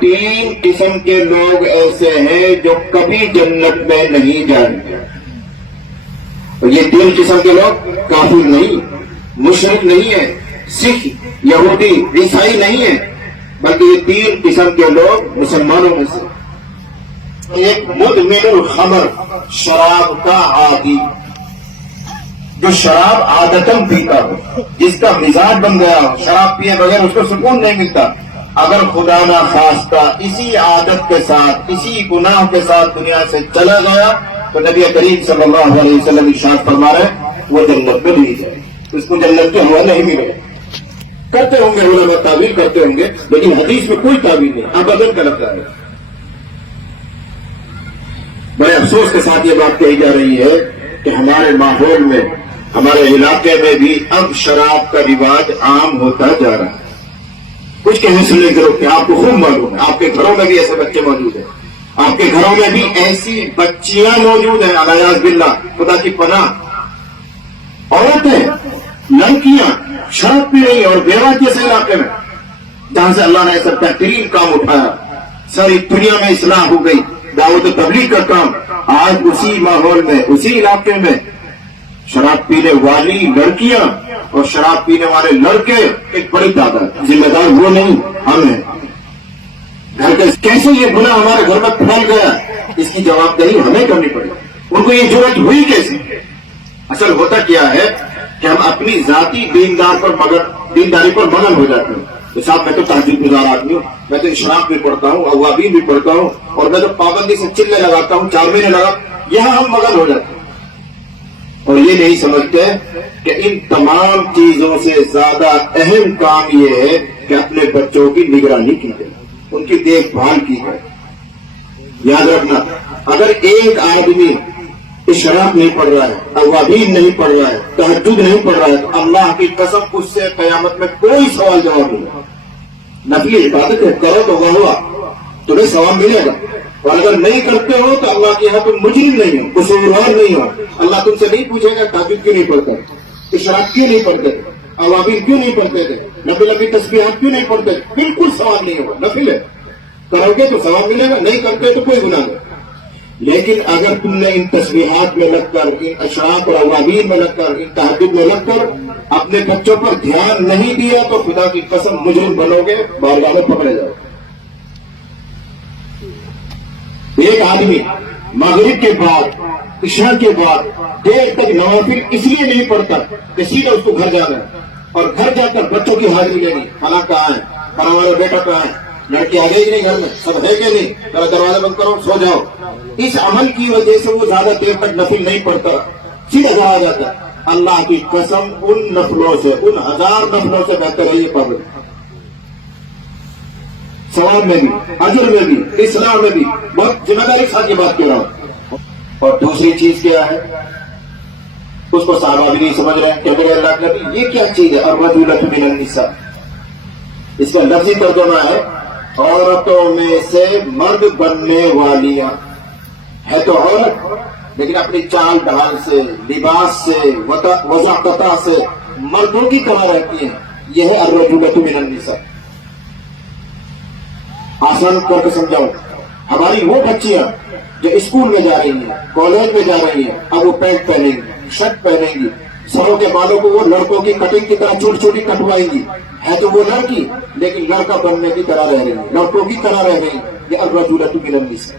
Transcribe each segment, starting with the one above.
تین قسم کے لوگ ایسے ہیں جو کبھی جنت میں نہیں جائیں گے. اور یہ تین قسم کے لوگ کافر نہیں، مشرک نہیں ہے، سکھ، یہودی، عیسائی نہیں ہے، بلکہ یہ تین قسم کے لوگ مسلمانوں میں سے. ایک مدمن الخمر، شراب کا عادی، جو شراب عادتاً پیتا ہو، جس کا مزاج بن گیا ہو، شراب پیے بغیر اس کو سکون نہیں ملتا. اگر خدا نہ خواستہ اسی عادت کے ساتھ، اسی گناہ کے ساتھ دنیا سے چلا گیا تو نبی کریم صلی اللہ علیہ وسلم ارشاد فرما رہے ہیں وہ جنت میں نہیں جائے، اس کو جنت کے ہوا نہیں ملے. کرتے ہوں گے علماء تعویل کرتے ہوں گے، لیکن حدیث میں کوئی تعویل نہیں، ابداً کا لگتا ہے. بڑے افسوس کے ساتھ یہ بات کہی جا رہی ہے کہ ہمارے ماحول میں، ہمارے علاقے میں بھی اب شراب کا رواج عام ہوتا جا رہا ہے. کچھ کہیں سننے کے لوگ کہ آپ کو خوب معلوم ہے، آپ کے گھروں میں بھی ایسے بچے موجود ہیں، آپ کے گھروں میں بھی ایسی بچیاں موجود ہیں، الیاذ باللہ، خدا کی پناہ. عورتیں، لڑکیاں شراب پی رہی ہیں اور بیوہ جیسے علاقے میں جہاں سے اللہ نے ایسا بہترین کام اٹھایا، ساری دنیا میں اصلاح ہو گئی، دعوت و تبلیغ کا کام. آج اسی ماحول میں، اسی علاقے میں شراب پینے والی لڑکیاں اور شراب پینے والے لڑکے ایک بڑی تعداد. ذمہ دار وہ نہیں، ہم ہیں. گھر کے کیسے یہ گناہ ہمارے گھر میں پھیل گیا، اس کی جوابدہی ہمیں کرنی پڑے. ان کو یہ ضرورت ہوئی کیسے؟ اصل ہوتا کیا ہے کہ ہم اپنی ذاتی دینداری پر مگن ہو جاتے ہیں. تو صاحب میں تو تہجد گزار آدمی ہوں، میں تو اشراق بھی پڑھتا ہوں، اوابین بھی پڑھتا ہوں، اور میں تو پابندی سے چلے لگاتا ہوں، 4 مہینے لگا. یہاں ہم مگن ہو جاتے ہیں اور یہ نہیں سمجھتے کہ ان تمام چیزوں سے زیادہ اہم کام یہ ہے کہ اپنے بچوں کی نگرانی کی جائے، ان کی دیکھ بھال کی جائے. یاد رکھنا، اگر ایک آدمی اشراق نہیں پڑھ رہا ہے، اوابین نہیں پڑھ رہا ہے، تہجد نہیں پڑھ رہا ہے، تو اللہ کی قسم اس سے قیامت میں کوئی سوال جواب نہیں ہے. نفلی عبادت ہے، کرو تو وہ ہوا، تمہیں ثواب ملے گا. اور اگر نہیں کرتے ہو تو اللہ کے یہاں تم مجرم نہیں ہو، قصوروار نہیں ہو. اللہ تم سے نہیں پوچھے گا تہجد کیوں نہیں پڑھتے، اشراق کیوں نہیں پڑھتے، اوابین کیوں نہیں پڑھتے تھے، نبی لبی تسبیحات کیوں نہیں پڑھتے. بالکل سوال نہیں ہوگا. نفل ہے، کرو گے تو ثواب ملے گا، نہیں کرتے تو کوئی گناہ نہیں. لیکن اگر تم نے ان تسبیحات میں لگ کر، ان اشراق اور اوابین میں لگ کر، ان تہجد میں لگ کر اپنے بچوں پر دھیان نہیں دیا تو خدا کی قسم مجرم بنو گے، بارگاہ میں پکڑے جاؤ. ایک آدمی مغرب کے بعد، عشاء کے بعد دیر تک نوافل اس لیے نہیں پڑھتا کہ سیدھا اس کو گھر جانا ہے اور گھر جا کر بچوں کی حاضری لینی، کھانا کہاں ہے، پڑھا والا بیٹا کہاں ہے، لڑکی آ گئی نہیں، گھر میں سب ہے کہ نہیں، ذرا دروازہ بند کرو، سو جاؤ. اس عمل کی وجہ سے وہ زیادہ دیر تک نفل نہیں پڑھتا، سیدھا گھر آ جاتا. اللہ کی قسم ان نفلوں سے، ان 1000 نفلوں سے بہتر ہے یہ پڑھ. ثواب میں بھی، اجر میں بھی، اسلام میں بھی بہت ذمہ داری کے ساتھ یہ بات کہہ رہا ہوں. اور دوسری چیز کیا ہے، اس کو صحابہ بھی نہیں سمجھ رہے ہیں کہ میرے اللہ کے نبی یہ کیا چیز ہے. الرجلۃ من النساء، اس کا لفظی ترجمہ ہے عورتوں میں سے مرد بننے والیاں. ہے تو عورت لیکن اپنی چال ڈھال سے، لباس سے، وضاقتہ سے مردوں کی طرح رہتی ہیں. یہ ہے الرجلۃ من النساء. آسان کر کے سمجھاؤں، ہماری وہ بچیاں جو اسکول میں جا رہی ہیں، کالج میں جا رہی ہیں، اب وہ پینٹ پہنیں گی، شرٹ پہنیں گی، سروں کے بالوں کو وہ لڑکوں کی کٹنگ کی طرح چھوٹی چھوٹی کٹوائیں گی. ہے تو وہ لڑکی لیکن لڑکا بننے کی طرح رہ رہی ہے، لڑکوں کی طرح رہ رہی ہے. یہ الرجلۃ من النساء.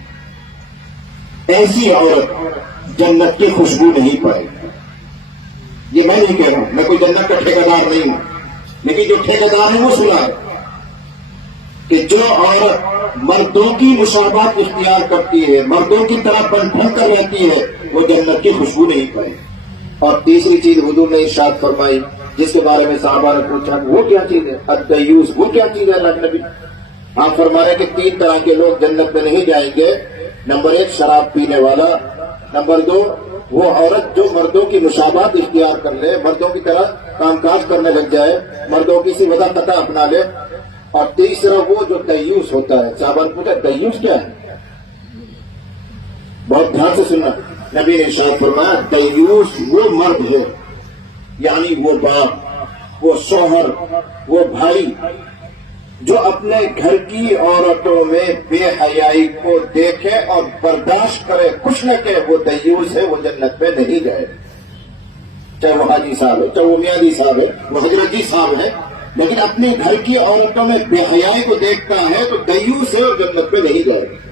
ایسی عورت جنت کی خوشبو نہیں پائے گی. یہ میں نہیں کہہ رہا ہوں، میں کوئی جنت کا ٹھیکیدار نہیں ہوں، لیکن جو ٹھیکیدار ہے وہ سنا ہے کہ جو عورت مردوں کی مشابہت اختیار کرتی ہے، مردوں کی طرح بن ٹھن کر رہتی ہے، وہ جنت کی خوشبو نہیں پائے. اور تیسری چیز حضور نے ارشاد فرمائی جس کے بارے میں صحابہ نے پوچھا وہ کیا چیز ہے، الدیوس، وہ کیا چیز ہے اللہ کے نبی؟ آپ فرما رہے ہیں کہ 3 طرح کے لوگ جنت میں نہیں جائیں گے. نمبر 1 شراب پینے والا، نمبر 2 وہ عورت جو مردوں کی مشابہت اختیار کر لے، مردوں کی طرح کام کاج کرنے لگ جائے، مردوں کی سی وضاقتہ اپنا لے، اور تیسرا وہ جو دیوس ہوتا ہے. صحابہ نے پوچھا دیوس کیا ہے؟ بہت دھیان سے سننا. نبی نے ارشاد فرمایا دیوس وہ مرد ہے، یعنی وہ باپ، وہ شوہر، وہ بھائی، جو اپنے گھر کی عورتوں میں بے حیائی کو دیکھے اور برداشت کرے، کچھ نہ کہ وہ دیوس ہے، وہ جنت میں نہیں جائے، چاہے وہ حاجی صاحب ہے، چاہے وہ میاں جی صاحب ہے، وہ حضرت جی صاحب ہے، لیکن اپنے گھر کی عورتوں میں بے حیائی کو دیکھتا ہے تو دیوس ہے اور جنت میں نہیں جائے گا۔